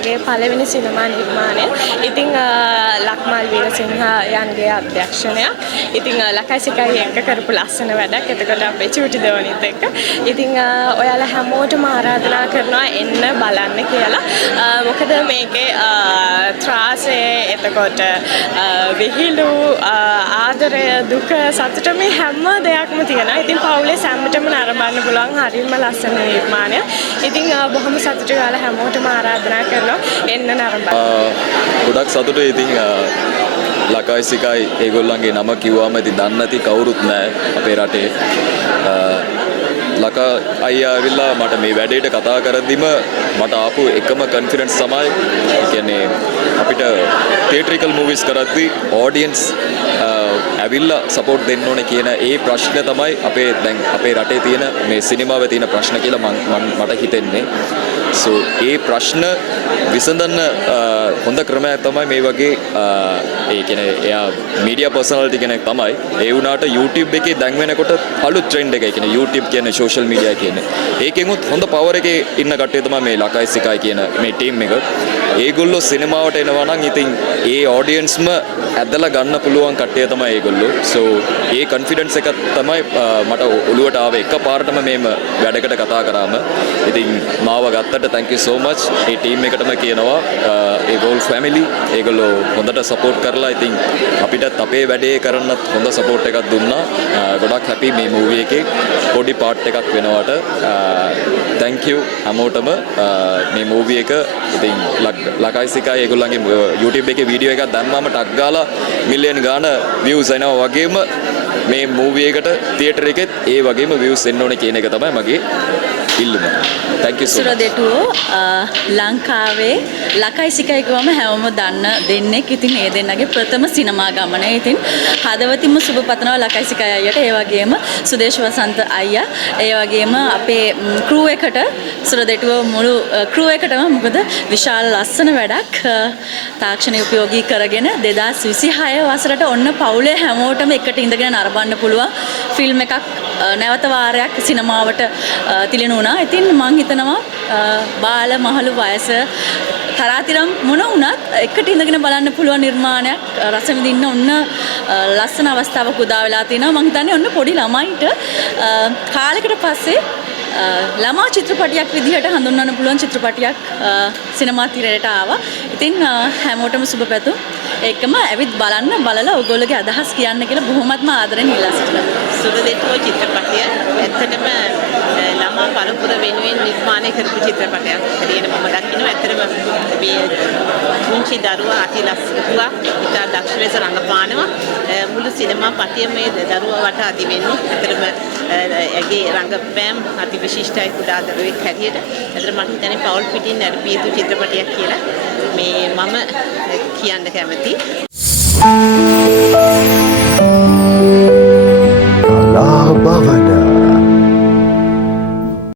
මගේ පළවෙනි සිනමා නිර්මාණය. ඉතින් ලක්මාල් වීරසිංහ යන්ගේ අධ්‍යක්ෂණය. ඉතින් ලකයිසිකයි එක්ක කරපු ලස්සන වැඩක්. එතකොට අපේ චූටි දෝනිත් එක්ක. ඉතින් ඔයාලා හැමෝටම ආරාධනා කරනවා එන්න බලන්න කියලා. මොකද මේකේ ත්‍රාසය එතකොට විහිළු ආදරය දුක සතුට මේ හැම දෙයක්ම තියෙනවා. ඉතින් පවුලේ සැමටම නරඹන්න පුළුවන් හරිම ලස්සන නිර්මාණයක්. ඉතින් බොහොම සතුටුයි ඔයාලා හැමෝටම ආරාධනා කරනවා එන්න නරඹන්න. ගොඩක් සතුටුයි. ඉතින් ලකයිසිකයි ඒගොල්ලන්ගේ නම කිව්වම ඉතින් දන්නේ නැති කවුරුත් නැහැ අපේ රටේ. ලකා අයියා ඇවිල්ලා මට මේ වැඩේට කතා කරද්දිම මට ආපු එකම කන්ෆිඩන්ස් තමයි කියන්නේ අපිට තියටරිකල් මූවිස් කරද්දි ඔඩියන්ස් ඇවිල්ලා සපෝට් දෙන්න ඕනේ කියන ඒ ප්‍රශ්න තමයි අපේ රටේ තියෙන මේ සිනමාවේ තියෙන ප්‍රශ්න කියලා මට හිතෙන්නේ. සෝ ඒ ප්‍රශ්න විසඳන්න හොඳ ක්‍රමයක් තමයි මේ වගේ ඒ කියන්නේ එයා මීඩියා පර්සනැලිටි කෙනෙක් තමයි. ඒ වුණාට YouTube එකේ දැන් වෙනකොට අලුත් ට්‍රෙන්ඩ් එක. ඒ කියන්නේ YouTube කියන්නේ සෝෂල් මීඩියා කියන්නේ. ඒකෙන්වත් හොඳ පවර් එකේ ඉන්න කට්ටිය තමයි මේ ලකයිසිකයි කියන මේ ටීම් එක. ඒගොල්ලෝ සිනමාවට එනවා නම් ඉතින් ඒ ඔඩියන්ස්ම ඇදලා ගන්න පුළුවන් කට්ටිය තමයි ඒගොල්ලෝ. සෝ ඒ කොන්ෆිඩන්ස් එක තමයි මට ඔළුවට ආවේ එකපාරටම මේම වැඩකට කතා කරාම. ඉතින් මාව ගත්තට thank you so much. A team එකටම කියනවා ඒ වෝල් ෆැමිලි ඒගොල්ලෝ හොඳට සපෝට් කරලා ඉතින් අපිටත් අපේ වැඩේ කරන්නත් හොඳ සපෝට් එකක් දුන්නා. ගොඩක් හැපි මේ මූවි එකේ පොඩි පාර්ට් එකක් වෙනවට. thank you හැමෝටම මේ මූවි එක ඉතින් ලකයිසිකයි ඒගොල්ලන්ගේ YouTube එකේ වීඩියෝ එකක් දැම්මම ටක් ගාලා මිලියන් ගාන views එනවා වගේම මේ මූවි එකට තියටර් එකෙත් ඒ වගේම views එන්න ඕනේ කියන එක තමයි මගේ ඉල්ලුම. thank you so much. සුරදෙටුව ලංකාවේ ලකයිසිකයි කියවම හැමෝම දන්න දෙන්නෙක්. ඉතින් ඒ දෙන්නගේ ප්‍රථම සිනමා ගමන. ඉතින් හදවතින්ම සුබ පතනවා ලකයිසිකයි අයියට. ඒ වගේම සුදේශ් වසන්ත අයියා. ඒ වගේම අපේ ක්‍රූ එකට සුරදෙටුව මුළු ක්‍රූ එකටම මොකද විශාල ලස්සන වැඩක් තාක්ෂණය උපයෝගී කරගෙන 2026 වසරට ඔන්න පවුලේ හැමෝටම එකට ඉඳගෙන නරඹන්න පුළුවන් ෆිල්ම් එකක් නැවත වාරයක් සිනමාවට තිලිනු වුණා. ඉතින් මං හිතනවා බාල මහලු වයස තරාතිරම් මොන වුණත් එකට ඉඳගෙන බලන්න පුළුවන් නිර්මාණයක් රස විඳින්න ඔන්න ලස්සන අවස්ථාවක් උදා වෙලා තිනවා. මං හිතන්නේ ඔන්න පොඩි ළමයින්ට කාලයකට පස්සේ ළමා චිත්‍රපටයක් විදිහට හඳුන්වන්න පුළුවන් චිත්‍රපටයක් සිනමා තිරයට ආවා. ඉතින් හැමෝටම සුබ පැතුම්. ඒකම ඇවිත් බලන්න බලලා ඔයගොල්ලෝගේ අදහස් කියන්න කියලා බොහොමත්ම ආදරෙන් ඉල්ලා සිටිනවා. සුරදෙට්ටුව චිත්‍රපටය ඇත්තටම ළමා පරපුර වෙනුවෙන් නිර්මාණය කරපු චිත්‍රපටයක්. හරියට මම දකිනවා ඇත්තටම මේ පුංචි දරුවා අතිලස්සුවා ඉතා දක්ෂ ලෙස රඟපානවා. මුළු සිනමා පටියම මේ දරුවා වටා අදි වෙන්නේ. ඇත්තටම ඇගේ රංගපෑම් අති විශිෂ්ටයි කුඩා දරුවෙක් හැටියට. ඇත්තට මට හිතන්නේ පවුල් පිටින් නැරඹිය යුතු චිත්‍රපටයක් කියලා මේ මම කියන්න කැමතියි. කලා භවන